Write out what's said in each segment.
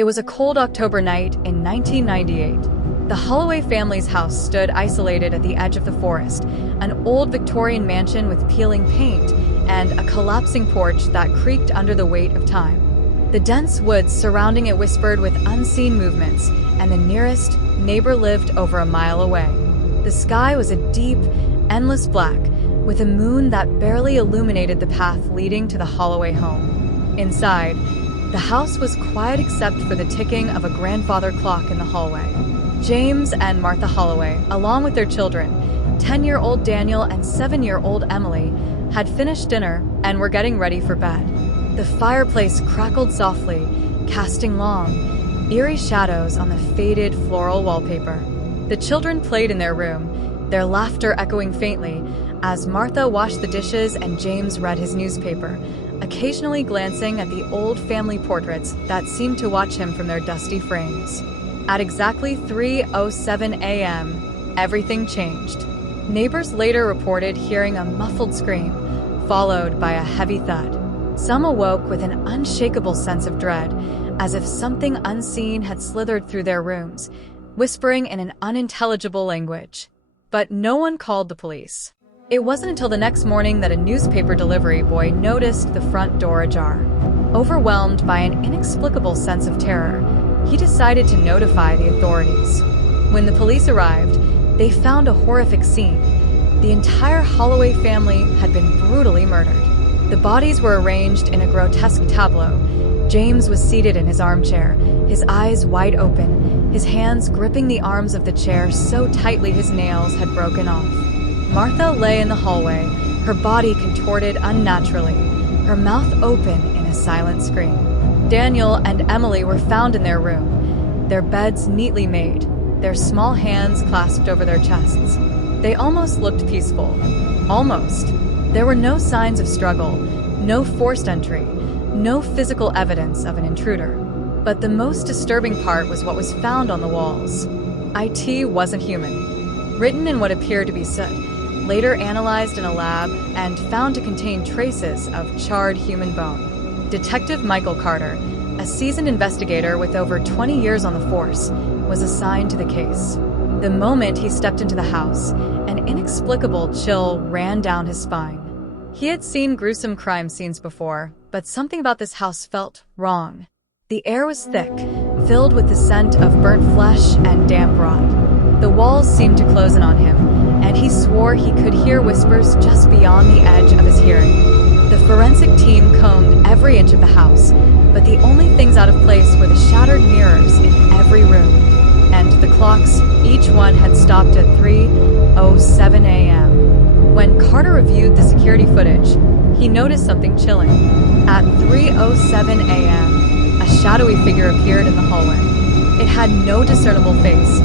It was a cold October night in 1998. The Holloway family's house stood isolated at the edge of the forest, an old Victorian mansion with peeling paint and a collapsing porch that creaked under the weight of time. The dense woods surrounding it whispered with unseen movements, and the nearest neighbor lived over a mile away. The sky was a deep, endless black, with a moon that barely illuminated the path leading to the Holloway home. Inside, the house was quiet except for the ticking of a grandfather clock in the hallway. James and Martha Holloway, along with their children, 10-year-old Daniel and 7-year-old Emily, had finished dinner and were getting ready for bed. The fireplace crackled softly, casting long, eerie shadows on the faded floral wallpaper. The children played in their room, their laughter echoing faintly as Martha washed the dishes and James read his newspaper, occasionally glancing at the old family portraits that seemed to watch him from their dusty frames. At exactly 3:07 a.m., everything changed. Neighbors later reported hearing a muffled scream, followed by a heavy thud. Some awoke with an unshakable sense of dread, as if something unseen had slithered through their rooms, whispering in an unintelligible language. But no one called the police. It wasn't until the next morning that a newspaper delivery boy noticed the front door ajar. Overwhelmed by an inexplicable sense of terror, he decided to notify the authorities. When the police arrived, they found a horrific scene. The entire Holloway family had been brutally murdered. The bodies were arranged in a grotesque tableau. James was seated in his armchair, his eyes wide open, his hands gripping the arms of the chair so tightly his nails had broken off. Martha lay in the hallway, her body contorted unnaturally, her mouth open in a silent scream. Daniel and Emily were found in their room, their beds neatly made, their small hands clasped over their chests. They almost looked peaceful. Almost. There were no signs of struggle, no forced entry, no physical evidence of an intruder. But the most disturbing part was what was found on the walls. "IT wasn't human," written in what appeared to be soot, later analyzed in a lab and found to contain traces of charred human bone. Detective Michael Carter, a seasoned investigator with over 20 years on the force, was assigned to the case. The moment he stepped into the house, an inexplicable chill ran down his spine. He had seen gruesome crime scenes before, but something about this house felt wrong. The air was thick, filled with the scent of burnt flesh and damp rot. The walls seemed to close in on him, and he swore he could hear whispers just beyond the edge of his hearing. The forensic team combed every inch of the house, but the only things out of place were the shattered mirrors in every room. And the clocks, each one had stopped at 3:07 a.m. When Carter reviewed the security footage, he noticed something chilling. At 3:07 a.m., a shadowy figure appeared in the hallway. It had no discernible face,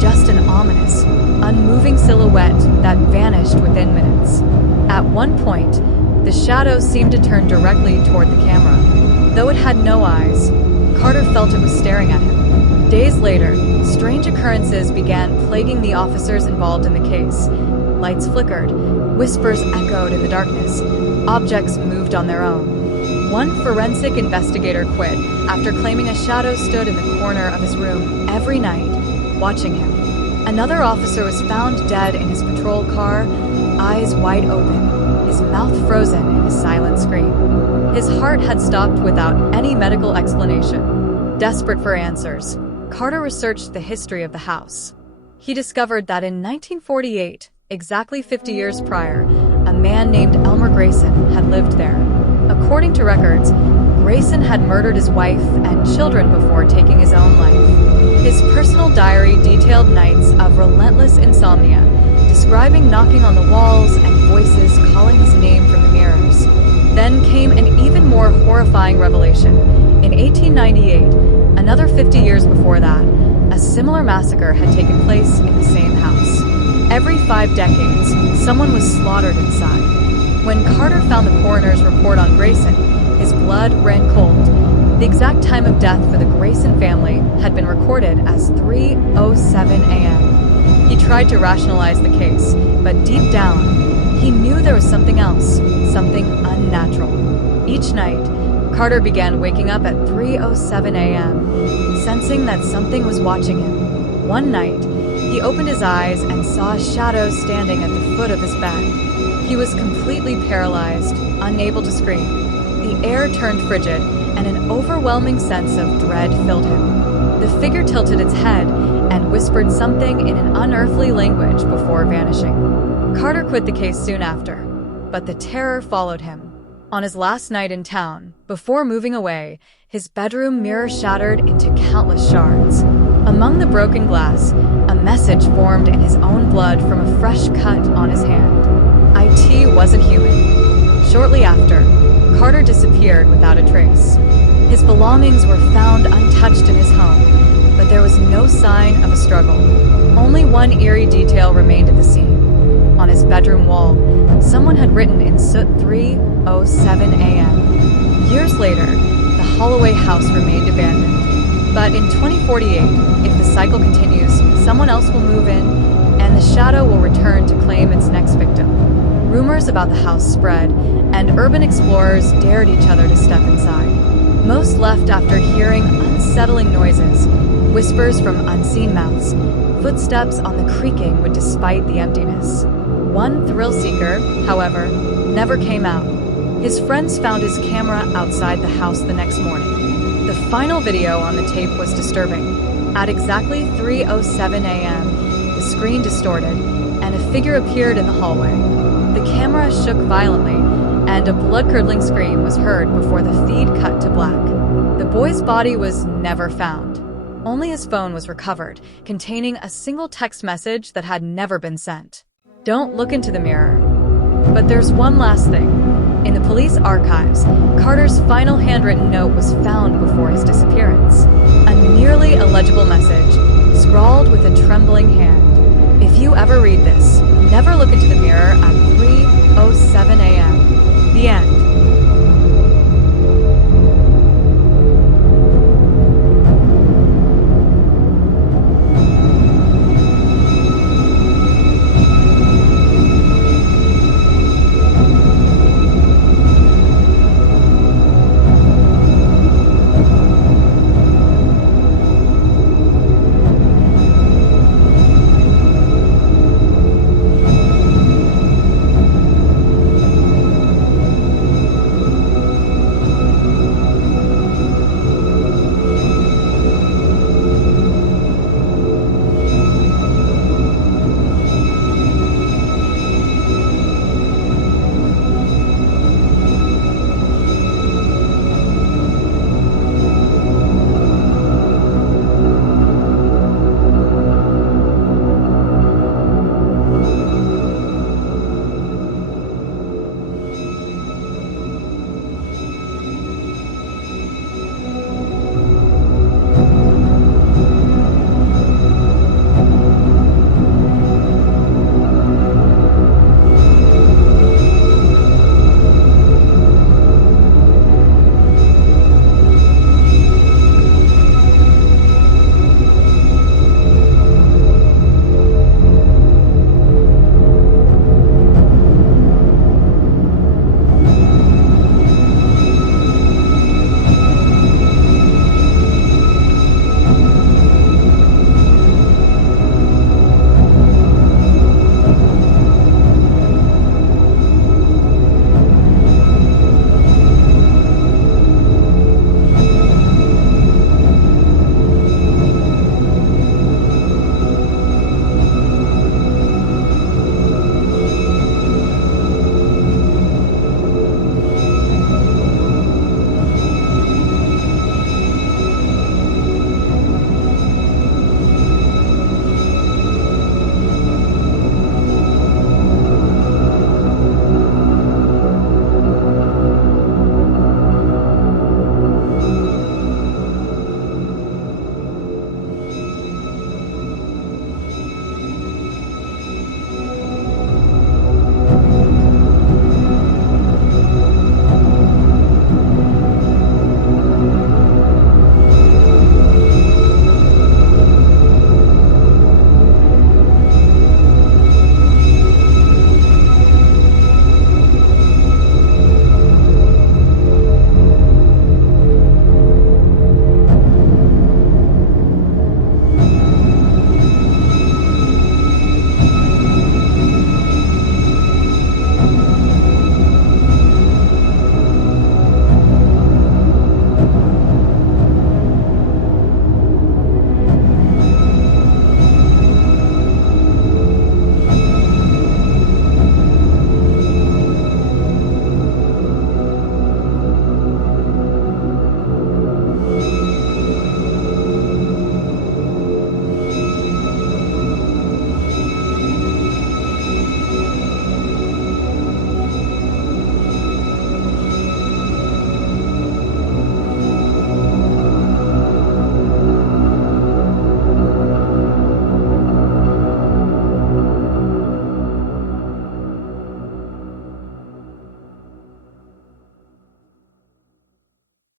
just an ominous, unmoving silhouette that vanished within minutes. At one point, the shadow seemed to turn directly toward the camera. Though it had no eyes, Carter felt it was staring at him. Days later, strange occurrences began plaguing the officers involved in the case. Lights flickered, whispers echoed in the darkness, objects moved on their own. One forensic investigator quit after claiming a shadow stood in the corner of his room every night, watching him. Another officer was found dead in his patrol car, eyes wide open, his mouth frozen in a silent scream. His heart had stopped without any medical explanation. Desperate for answers, Carter researched the history of the house. He discovered that in 1948, exactly 50 years prior, a man named Elmer Grayson had lived there. According to records, Grayson had murdered his wife and children before taking his own life. His personal diary detailed nights of relentless insomnia, describing knocking on the walls and voices calling his name from the mirrors. Then came an even more horrifying revelation. In 1898, another 50 years before that, a similar massacre had taken place in the same house. Every 5 decades, someone was slaughtered inside. When Carter found the coroner's report on Grayson, his blood ran cold. The exact time of death for the Grayson family had been recorded as 3:07 a.m. He tried to rationalize the case, but deep down, he knew there was something else, something unnatural. Each night, Carter began waking up at 3:07 a.m., sensing that something was watching him. One night, he opened his eyes and saw a shadow standing at the foot of his bed. He was completely paralyzed, unable to scream. The air turned frigid, and an overwhelming sense of dread filled him. The figure tilted its head and whispered something in an unearthly language before vanishing. Carter quit the case soon after, but the terror followed him. On his last night in town, before moving away, his bedroom mirror shattered into countless shards. Among the broken glass, a message formed in his own blood from a fresh cut on his hand. IT wasn't human. Shortly after, Carter disappeared without a trace. His belongings were found untouched in his home, but there was no sign of a struggle. Only one eerie detail remained at the scene. On his bedroom wall, someone had written in soot 3:07 a.m. Years later, the Holloway house remained abandoned. But in 2048, if the cycle continues, someone else will move in, and the shadow will return to claim its next victim. Rumors about the house spread, and urban explorers dared each other to step inside. Most left after hearing unsettling noises, whispers from unseen mouths. Footsteps on the creaking would despite the emptiness. One thrill seeker, however, never came out. His friends found his camera outside the house the next morning. The final video on the tape was disturbing. At exactly 3:07 a.m., the screen distorted, and a figure appeared in the hallway. The camera shook violently, and a blood-curdling scream was heard before the feed cut to black. The boy's body was never found. Only his phone was recovered, containing a single text message that had never been sent. Don't look into the mirror. But there's one last thing. In the police archives, Carter's final handwritten note was found before his disappearance. A nearly illegible message, scrawled with a trembling hand. If you ever read this, never look into the mirror at 3:07 a.m. The end.